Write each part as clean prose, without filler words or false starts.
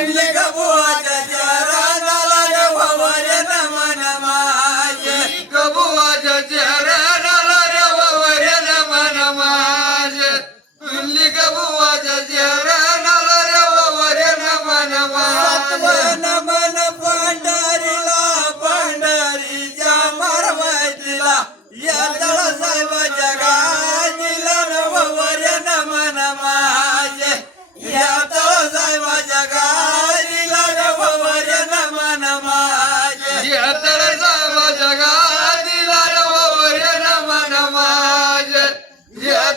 म्हणले ग बुवाच्या चरणाला रे वरे नमन माझे कबुवाच्या चरणाला रे वरे नमन माझे म्हणली कबुवाच्या चरणाला रे वरे नमन माझे नमन पंढरीला पंढरीच्या मरवतीला या साहेब जगाजीला वरे नमन माझे या साहेब जगाजीला वरे नमन माझे तर साहेब जगादिला रे वरे नमन माझे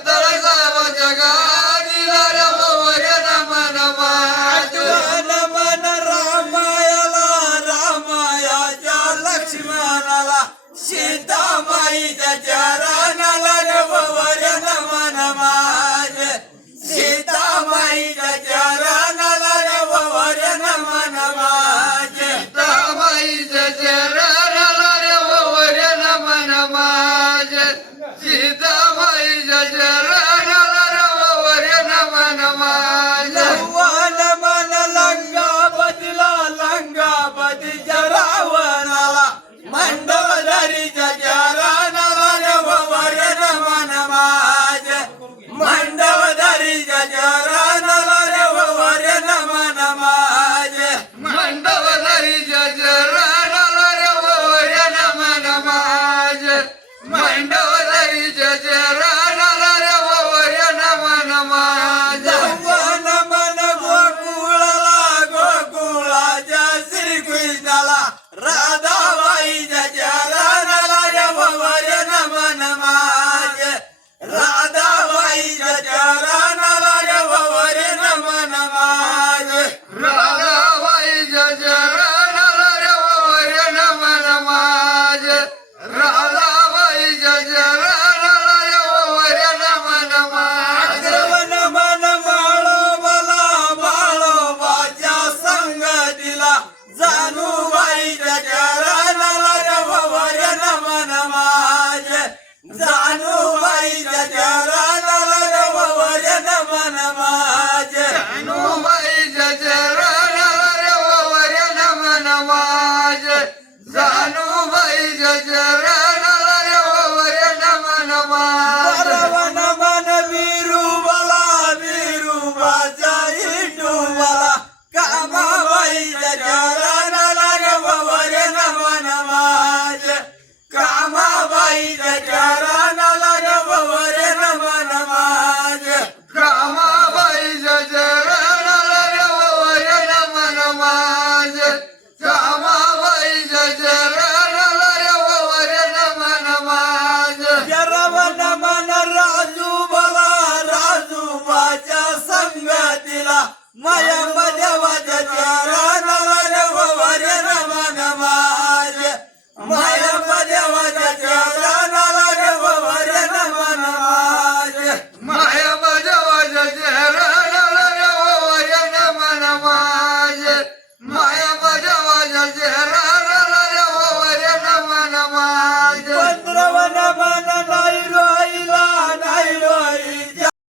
तर साहेब जगादिला रे वरे नमन माझे नमन रामायाला रामायाच्या लक्ष्मणाला सीतामाईच्या चरणाला रे वरे नमन माझे सीतामाईच्या चरणाला रे वरे नमन माझे सीतामाईच्या चरणाला रे वरे नमन माझे सीतामाईच्या चरणाला रे वरे नमन माझे नमन लंगापतीच्या रावणाला मंडोदरीच्या चरणाला रे वरे नमन माझे मंडोदरीच्या चरणाला रे वरे नमन माझे मंडवदरीच्या चरणाला रे वरे नमन माझे मंडवदरीच्या चरणाला रे वरे नमन माझे नमन गोकुळाच्या श्रीकृष्णाला राधाबाईच्या चरणाला रे वरे नमन माझे राधाबाईच्या चरणाला रे वरे नमन माझे राधाबाईच्या चरणाला रे वरे नमन माझे राधाबाईच्या चरणाला रे वरे नमन माझे नमन बाळोबाच्या संगतीला जानूबाईच्या चरणाला रे वरे नमन माझे जानूबाईच्या चरणाला रे वरे नमन माझे जानूबाईच्या चरणाला रे वरे नमन माझे जानूबाईच्या चरणाला रे वरे नमन माझे नमन विरुबाच्या इटुबाला कामाबाईच्या चरणाला रे वरे नमन माझे कामाबाईच्या चरणाला रे वरे नमन माझे कामाबाईच्या चरणाला रे वरे नमन माझे कामाबाईच्या चरणाला रे वरे नमन माझे जरव नमन राजूबाच्या संगतीला मयंब देवाच्या चरणाला रे वरे नमन माझे मयंब देवाच्या चरणाला रे वरे नमन माझे माया बजावाच्या चरणाला रे वरे नमन माझे माया बजावाच्या